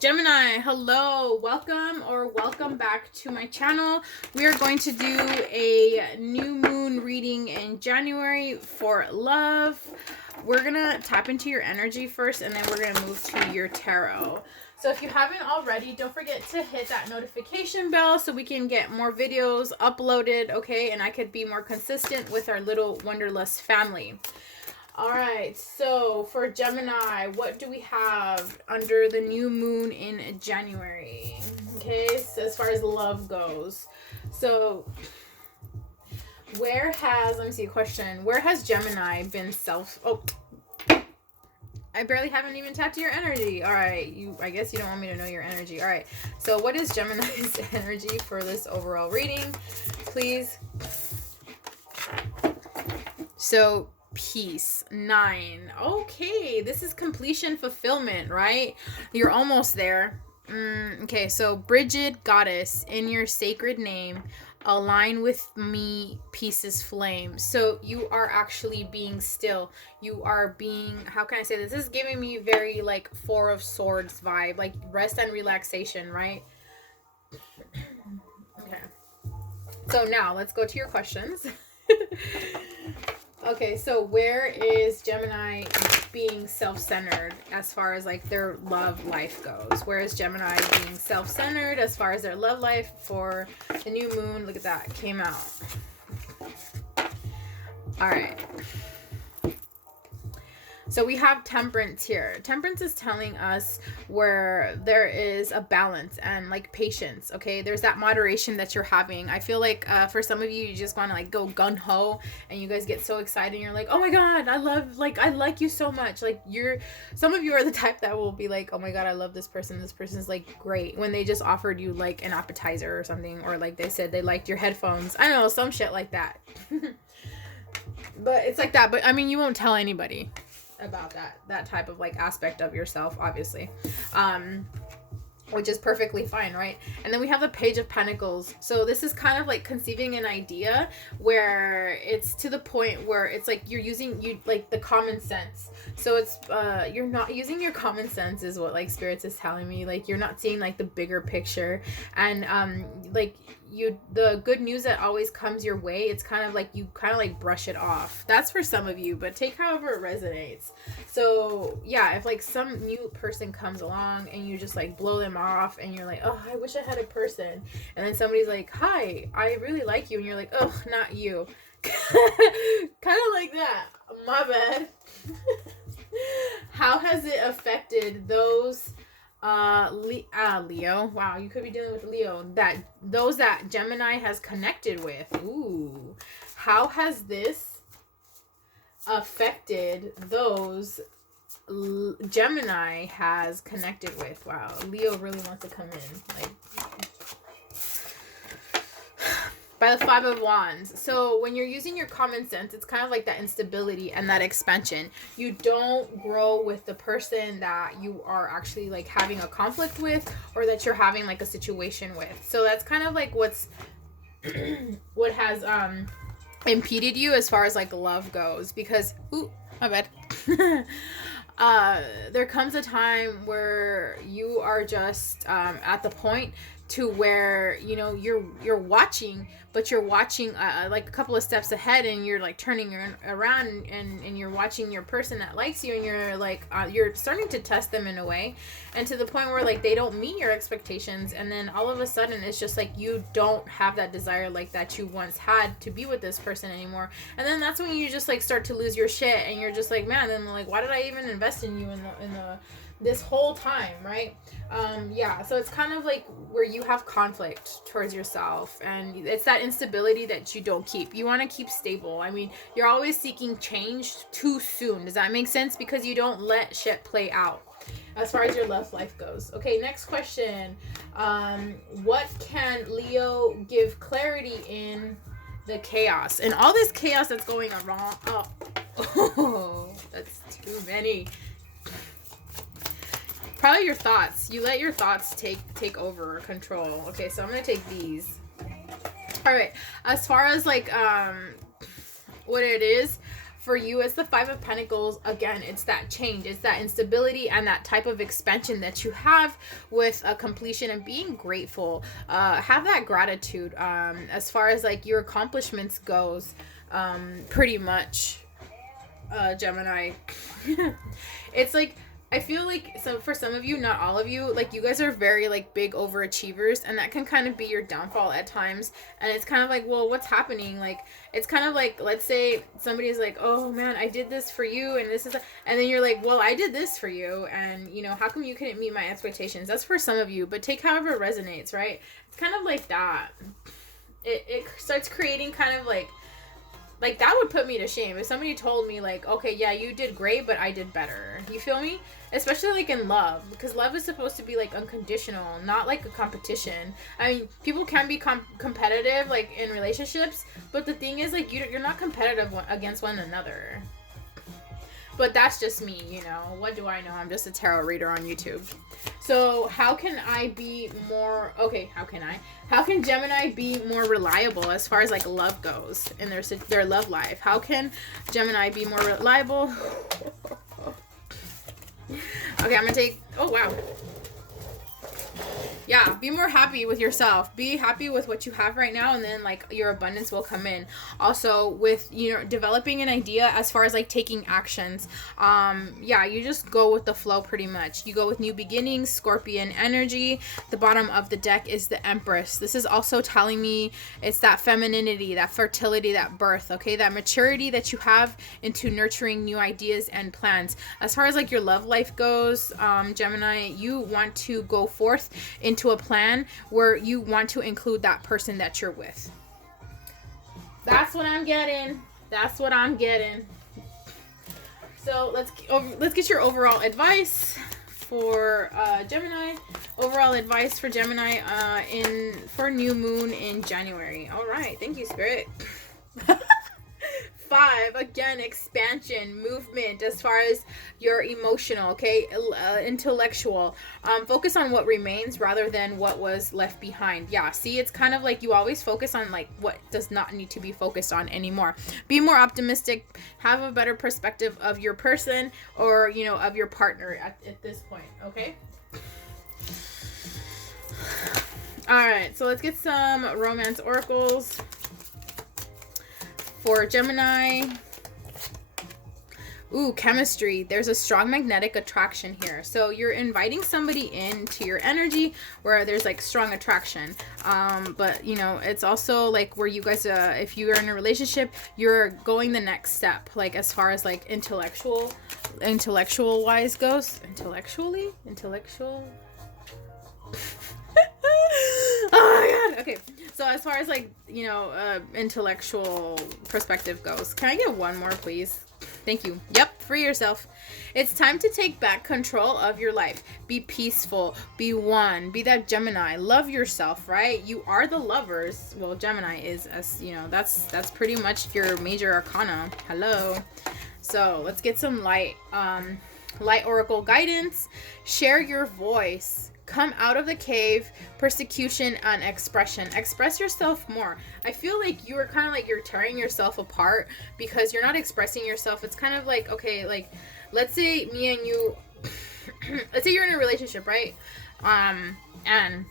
Gemini, hello, welcome back to my channel. We are going to do a new moon reading in January for love. We're gonna tap into your energy first, and then we're gonna move to your tarot. So if you haven't already, don't forget to hit that notification bell so we can get more videos uploaded, okay? And I could be more consistent with our little Wanderlust family. All right, so for Gemini, what do we have under the new moon in January? Okay, so as far as love goes. So let me see a question. Where has Gemini been I barely haven't even tapped your energy. All right, I guess you don't want me to know your energy. All right, so what is Gemini's energy for this overall reading, please? So peace, 9. Okay, this is completion, fulfillment, right? You're almost there. Okay, so Bridget Goddess, in your sacred name, align with me, peace's flame. So you are actually being still. You are being, how can I say this? This is giving me very like Four of Swords vibe, like rest and relaxation, right? Okay, so now let's go to your questions. Okay, so where is Gemini being self-centered as far as like their love life goes? Where is Gemini being self-centered as far as their love life for the new moon? Look at that, it came out. All right. So we have Temperance here. Temperance is telling us where there is a balance and like patience, okay? There's that moderation that you're having. I feel like for some of you, you just want to like go gung-ho and you guys get so excited and you're like, oh my God, I like you so much. Like some of you are the type that will be like, oh my God, I love this person. This person's like great. When they just offered you like an appetizer or something, or like they said they liked your headphones. I don't know, some shit like that. But it's like that. But I mean, you won't tell anybody about that type of like aspect of yourself, obviously, which is perfectly fine, right? And then we have the Page of Pentacles. So this is kind of like conceiving an idea where it's to the point where it's like you're using like the common sense. So it's you're not using your common sense is what like spirits is telling me. Like you're not seeing like the bigger picture, and like the good news that always comes your way, it's kind of like you kind of like brush it off. That's for some of you, but take however it resonates. So yeah, if like some new person comes along and you just like blow them off and you're like, oh, I wish I had a person, and then somebody's like, hi, I really like you, and you're like, oh, not you. Kind of like that. My bad. How has it affected those Leo, wow, you could be dealing with Leo, those that Gemini has connected with? Ooh, how has this affected those Gemini has connected with? Wow, Leo really wants to come in, like, by the Five of Wands. So when you're using your common sense, it's kind of like that instability and that expansion. You don't grow with the person that you are actually like having a conflict with, or that you're having like a situation with. So that's kind of like what has impeded you as far as like love goes, because my bad. There comes a time where you are just at the point to where, you know, you're watching, but you're watching like a couple of steps ahead, and you're like turning around and you're watching your person that likes you, and you're like you're starting to test them in a way, and to the point where like they don't meet your expectations, and then all of a sudden it's just like you don't have that desire like that you once had to be with this person anymore. And then that's when you just like start to lose your shit, and you're just like, man, then like, why did I even invest in you in the this whole time, right? Yeah, so it's kind of like where you have conflict towards yourself, and it's that instability that you don't keep. You want to keep stable. I mean, you're always seeking change too soon. Does that make sense? Because you don't let shit play out as far as your love life goes. Okay, next question. What can Leo give clarity in the chaos? And all this chaos that's going wrong. Oh, that's too many. Probably your thoughts. You let your thoughts take over or control. Okay, so I'm gonna take these. All right. As far as like what it is For you, it's the Five of Pentacles. Again, it's that change, it's that instability and that type of expansion that you have with a completion and being grateful. Have that gratitude as far as like your accomplishments goes, pretty much, Gemini. It's like, I feel like for some of you, not all of you, like you guys are very like big overachievers, and that can kind of be your downfall at times. And it's kind of like, well, what's happening? Like, it's kind of like, let's say somebody's like, oh man, I did this for you, and this is, and then you're like, well, I did this for you, and you know, how come you couldn't meet my expectations? That's for some of you, but take however it resonates, right? It's kind of like that. It starts creating kind of like that would put me to shame if somebody told me like, okay, yeah, you did great, but I did better. You feel me? Especially like in love, because love is supposed to be like unconditional, not like a competition. I mean, people can be competitive like in relationships, but the thing is like you're not competitive against one another. But that's just me, you know. What do I know? I'm just a tarot reader on YouTube. So how can I be more... Okay, how can Gemini be more reliable as far as like love goes in their love life? How can Gemini be more reliable? Okay, I'm gonna take... Oh, wow. Yeah, be more happy with yourself. Be happy with what you have right now, and then like your abundance will come in. Also with, you know, developing an idea as far as like taking actions. Yeah, you just go with the flow pretty much. You go with new beginnings, Scorpion energy. The bottom of the deck is the Empress. This is also telling me it's that femininity, that fertility, that birth, okay? That maturity that you have into nurturing new ideas and plans. As far as like your love life goes, Gemini, you want to go forth into a plan where you want to include that person that you're with. That's what I'm getting. That's what I'm getting. So let's get your overall advice for Gemini. Overall advice for Gemini for new moon in January. All right. Thank you, Spirit. 5, again, expansion, movement as far as your emotional, okay, intellectual. Focus on what remains rather than what was left behind. Yeah, see, it's kind of like you always focus on like what does not need to be focused on anymore. Be more optimistic, have a better perspective of your person or, you know, of your partner at this point, okay? All right, so let's get some romance oracles for Gemini. Ooh, chemistry. There's a strong magnetic attraction here. So you're inviting somebody into your energy where there's like strong attraction. But you know, it's also like where you guys, if you are in a relationship, you're going the next step. Like as far as like intellectual wise goes. Intellectual. Oh my god. Okay. So as far as like, you know, intellectual perspective goes, can I get one more, please? Thank you. Yep, free yourself. It's time to take back control of your life. Be peaceful. Be one. Be that Gemini. Love yourself, right? You are the lovers. Well, Gemini is, as you know, that's pretty much your major arcana. Hello. So let's get some light oracle guidance. Share your voice. Come out of the cave, persecution, and expression. Express yourself more. I feel like you are kind of like you're tearing yourself apart because you're not expressing yourself. It's kind of like, okay, like, let's say me and you, let's say you're in a relationship, right? And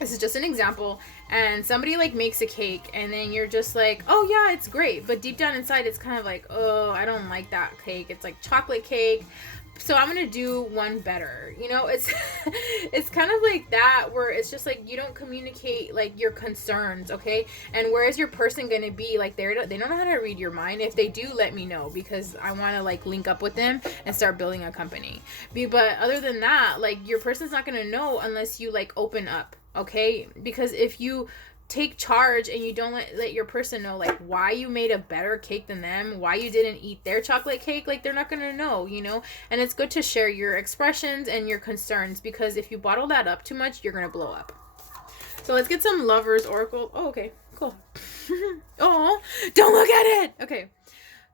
this is just an example, and somebody like makes a cake, and then you're just like, oh yeah, it's great. But deep down inside, it's kind of like, oh, I don't like that cake. It's like chocolate cake. So I'm gonna do one better, you know. It's it's kind of like that, where it's just like you don't communicate like your concerns, okay? And where is your person gonna be? Like they don't know how to read your mind. If they do, let me know, because I want to like link up with them and start building a company. But other than that, like your person's not gonna know unless you like open up, okay? Because if you take charge and you don't let your person know like why you made a better cake than them, why you didn't eat their chocolate cake, like they're not gonna know, you know. And it's good to share your expressions and your concerns, because if you bottle that up too much, you're gonna blow up. So let's get some lovers oracle. Oh, okay, cool. Oh, don't look at it. Okay,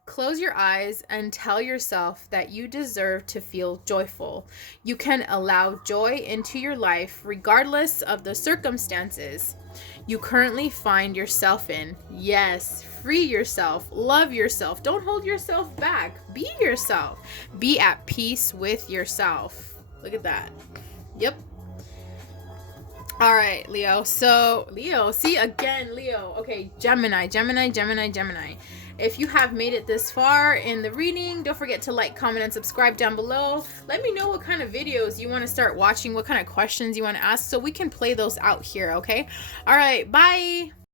Close your eyes and tell yourself that you deserve to feel joyful. You can allow joy into your life regardless of the circumstances you currently find yourself in. Yes, free yourself, love yourself. Don't hold yourself back. Be yourself. Be at peace with yourself. Look at that. Yep. All right, Leo. So, Leo, see again, Leo. Okay, Gemini. If you have made it this far in the reading, don't forget to like, comment, and subscribe down below. Let me know what kind of videos you want to start watching, what kind of questions you want to ask, so we can play those out here, okay? All right, bye.